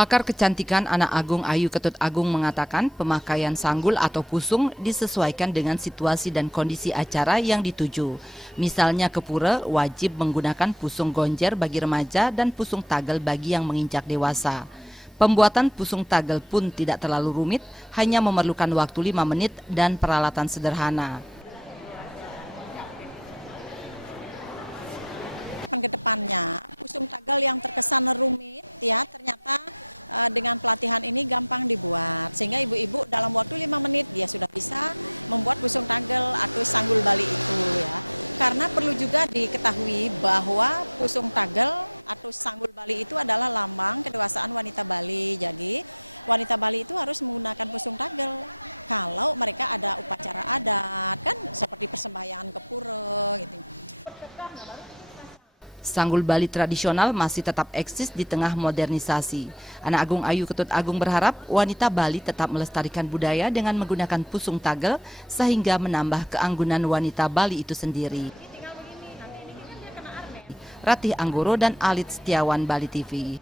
Pakar kecantikan Anak Agung Ayu Ketut Agung mengatakan pemakaian sanggul atau pusung disesuaikan dengan situasi dan kondisi acara yang dituju. Misalnya ke pura wajib menggunakan pusung gonjer bagi remaja dan pusung tagel bagi yang menginjak dewasa. Pembuatan pusung tagel pun tidak terlalu rumit, hanya memerlukan waktu 5 menit dan peralatan sederhana. Ke depannya, pusung tagel yang terkesan rumit ya ternyata dengan pelatihan ini gampang dibuat, sehingga ibu-ibu dalam waktu 5 menit dia sudah bisa membuat pusung tagel atau sanggul Bali itu ya. Karena perlu juga diketahui bahwa pusung tagel atau sanggul Bali itu adalah lambang kedewasaan wanita Bali. Jadi wanita Bali itu harus menggunakan pusung tagel kalau mereka ada upacara adat, kan seperti persembahyaan ke pura gitu. Sanggul Bali tradisional masih tetap eksis di tengah modernisasi. Anak Agung Ayu Ketut Agung berharap wanita Bali tetap melestarikan budaya dengan menggunakan pusung tagel sehingga menambah keanggunan wanita Bali itu sendiri. Ratih Anggoro dan Alit Setiawan, Bali TV.